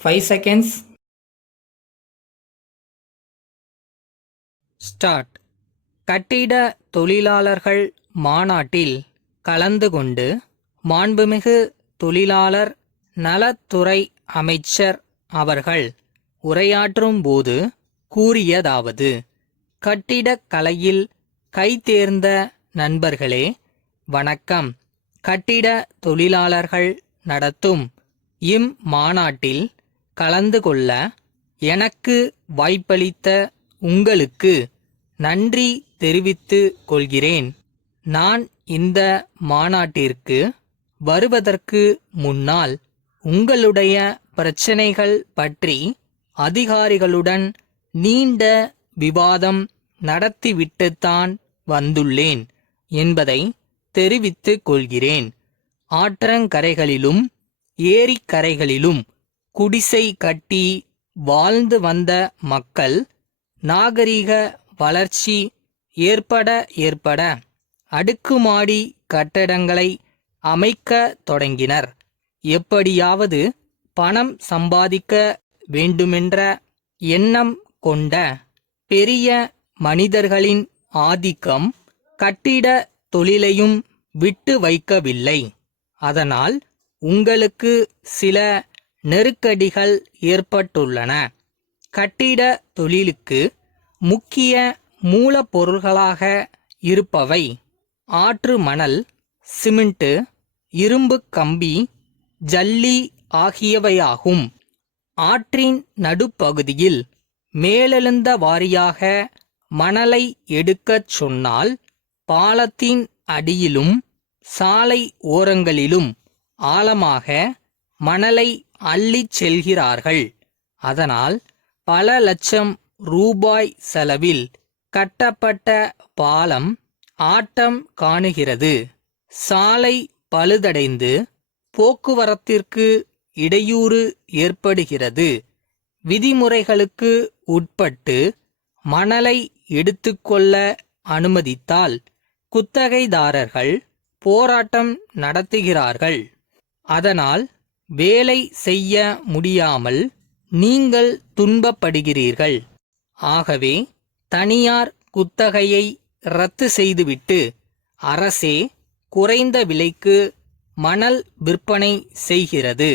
5 seconds. Start. கட்டிட தொழிலாளர்கள் மாநாட்டில் கலந்து கொண்டு மாண்புமிகு தொழிலாளர் நலத்துறை அமைச்சர் அவர்கள் உரையாற்றும் போது கூறியதாவது: கட்டிடக் கலையில் கைதேர்ந்த நண்பர்களே, வணக்கம். கட்டிட தொழிலாளர்கள் நடத்தும் இம்மாநாட்டில் கலந்து கொள்ள எனக்கு வாய்ப்பளித்த உங்களுக்கு நன்றி தெரிவித்துக் கொள்கிறேன். நான் இந்த மாநாட்டிற்கு வருவதற்கு முன்னால் உங்களுடைய பிரச்சனைகள் பற்றி அதிகாரிகளுடன் நீண்ட விவாதம் நடத்திவிட்டுத்தான் வந்துள்ளேன் என்பதை தெரிவித்துக் கொள்கிறேன். ஆற்றங்கரைகளிலும் ஏரிக்கரைகளிலும் குடிசை கட்டி வாழ்ந்து வந்த மக்கள் நாகரிக வளர்ச்சி ஏற்பட அடுக்குமாடி கட்டடங்களை அமைக்க தொடங்கினர். எப்படியாவது பணம் சம்பாதிக்க வேண்டுமென்ற எண்ணம் கொண்ட பெரிய மனிதர்களின் ஆதிக்கம் கட்டிட தொழிலையும் விட்டு வைக்கவில்லை. அதனால் உங்களுக்கு சில நெருக்கடிகள் ஏற்பட்டுள்ளன. கட்டிட தொழிலுக்கு முக்கிய மூலப்பொருள்களாக இருப்பவை ஆற்று மணல், சிமெண்ட், இரும்பு கம்பி, ஜல்லி ஆகியவையாகும். ஆற்றின் நடுப்பகுதியில் மேலெழுந்த வாரியாக மணலை எடுக்கச் சொன்னால் பாலத்தின் அடியிலும் சாலை ஓரங்களிலும் ஆழமாக மணலை அள்ளிச் செல்கிறார்கள். அதனால் பல லட்சம் ரூபாய் செலவில் கட்டப்பட்ட பாலம் ஆட்டம் காணுகிறது. சாலை பழுதடைந்து போக்குவரத்திற்கு இடையூறு ஏற்படுகிறது. விதிமுறைகளுக்கு உட்பட்டு மணலை எடுத்துக்கொள்ள அனுமதித்தால் குத்தகைதாரர்கள் போராட்டம் நடத்துகிறார்கள். அதனால் வேலை செய்ய முடியாமல் நீங்கள் துன்பப்படுகிறீர்கள். ஆகவே தனியார் குத்தகையை ரத்து செய்துவிட்டு அரசே குறைந்த விலைக்கு மணல் விற்பனை செய்கிறது.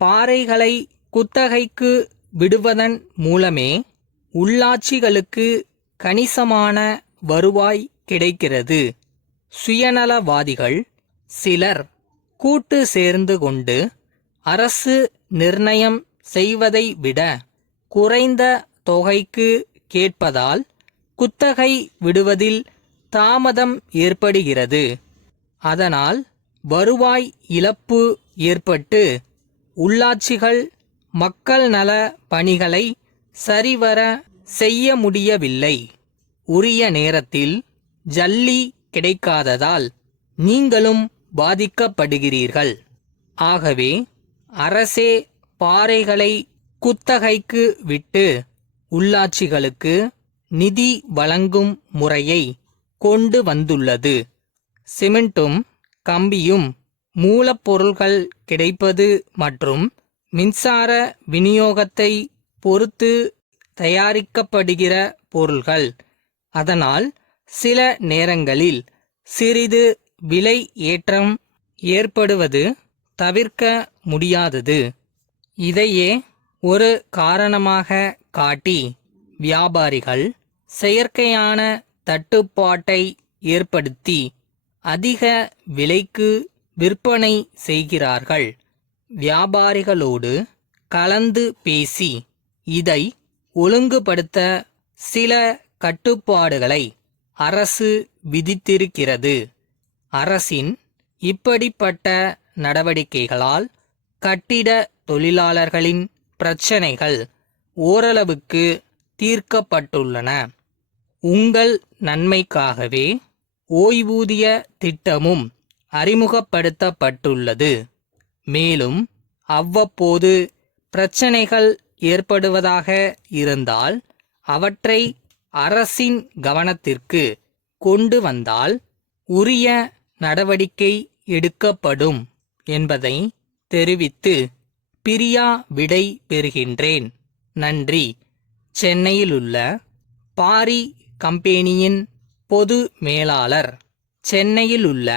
பாறைகளை குத்தகைக்கு விடுவதன் மூலமே உள்ளாட்சிகளுக்கு கணிசமான வருவாய் கிடைக்கிறது. சுயநலவாதிகள் சிலர் கூட்டு சேர்ந்து கொண்டு அரசு நிர்ணயம் செய்வதை விட குறைந்த தொகைக்கு கேட்பதால் குத்தகை விடுவதில் தாமதம் ஏற்படுகிறது. அதனால் வருவாய் இழப்பு ஏற்பட்டு உள்ளாட்சிகள் மக்கள் நல பணிகளை சரிவர செய்ய முடியவில்லை. உரிய நேரத்தில் ஜல்லி கிடைக்காததால் நீங்களும் பாதிக்கப்படுகிறீர்கள். ஆகவே அரசே பாறைகளை குத்தகைக்கு விட்டு உள்ளாட்சிகளுக்கு நிதி வழங்கும் முறையை கொண்டு வந்துள்ளது. சிமெண்ட்டும் கம்பியும் மூலப்பொருள்கள் கிடைப்பது மற்றும் மின்சார விநியோகத்தை பொறுத்து தயாரிக்கப்படுகிற பொருள்கள். அதனால் சில நேரங்களில் சிறிது விலை ஏற்றம் ஏற்படுவது தவிர்க்க முடியாதது. இதையே ஒரு காரணமாக காட்டி வியாபாரிகள் செயற்கையான தட்டுப்பாட்டை ஏற்படுத்தி அதிக விலைக்கு விற்பனை செய்கிறார்கள். வியாபாரிகளோடு கலந்து பேசி இதை ஒழுங்குபடுத்த சில கட்டுப்பாடுகளை அரசு விதித்திருக்கிறது. அரசின் இப்படிப்பட்ட நடவடிக்கைகளால் கட்டிட தொழிலாளர்களின் பிரச்சனைகள் ஓரளவுக்கு தீர்க்கப்பட்டுள்ளன. உங்கள் நன்மைக்காகவே ஓய்வூதிய திட்டமும் அறிமுகப்படுத்தப்பட்டுள்ளது. மேலும் அவ்வப்போது பிரச்சனைகள் ஏற்படுவதாக இருந்தால் அவற்றை அரசின் கவனத்திற்கு கொண்டு வந்தால் உரிய நடவடிக்கை எடுக்கப்படும் என்பதை தெரிவித்து பிரியா விடை பெறுகின்றேன். நன்றி. சென்னையிலுள்ள பாரி கம்பெனியின் பொது மேலாளர் சென்னையிலுள்ள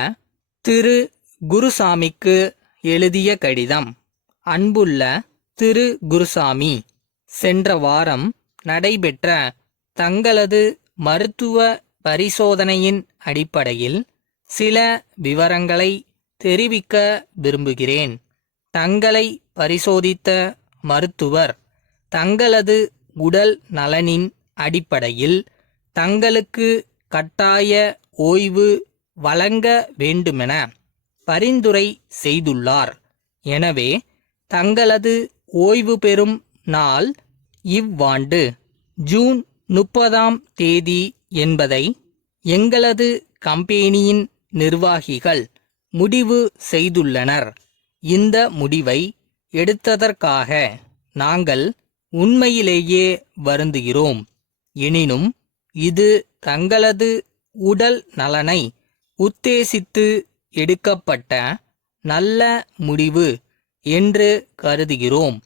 திரு குருசாமிக்கு எழுதிய கடிதம். அன்புள்ள திரு குருசாமி, சென்ற வாரம் நடைபெற்ற தங்களது மருத்துவ பரிசோதனையின் அடிப்படையில் சில விவரங்களை தெரிவிக்க விரும்புகிறேன். தங்களை பரிசோதித்த மருத்துவர் தங்களது உடல் நலனின் அடிப்படையில் தங்களுக்கு கட்டாய ஓய்வு வழங்க வேண்டுமென பரிந்துரை செய்துள்ளார். எனவே தங்களது ஓய்வு பெறும் நாள் இவ்வாண்டு ஜூன் 30 என்பதை எங்களது கம்பெனியின் நிர்வாகிகள் முடிவு செய்துள்ளனர். இந்த முடிவை எடுத்ததற்காக நாங்கள் உண்மையிலேயே வருந்துகிறோம். எனினும் இது தங்களது உடல் நலனை உத்தேசித்து எடுக்கப்பட்ட நல்ல முடிவு என்று கருதுகிறோம்.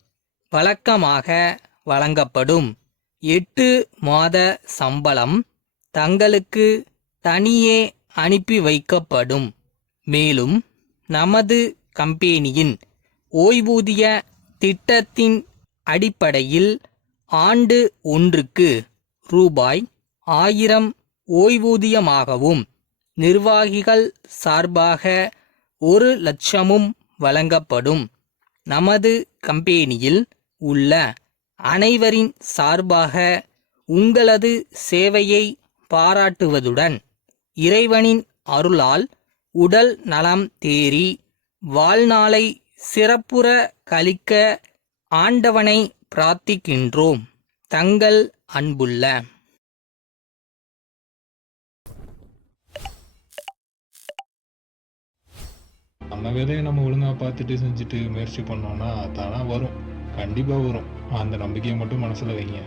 வழக்கமாக வழங்கப்படும் 8 மாத சம்பளம் தங்களுக்கு தனியே அனுப்பி வைக்கப்படும். மேலும் நமது கம்பெனியின் ஓய்வூதிய திட்டத்தின் அடிப்படையில் ஆண்டு ஒன்றுக்கு ரூபாய் 1000 ஓய்வூதியமாகவும் நிர்வாகிகள் சார்பாக 1,00,000 வழங்கப்படும். நமது கம்பெனியில் உள்ள அனைவரின் சார்பாக உங்களது சேவையை பாராட்டுவதுடன் இறைவனின் அருளால் உடல் நலம் தேறி வாழ்நாளை சிறப்புற கழிக்க ஆண்டவனை பிரார்த்திக்கின்றோம். தங்கள் அன்புள்ள நம்ம வேலையை நம்ம ஒழுங்காக பார்த்துட்டு செஞ்சுட்டு முயற்சி பண்ணோம்னா தானாக வரும். கண்டிப்பாக வரும். அந்த நம்பிக்கையை மட்டும் மனசில் வைங்க.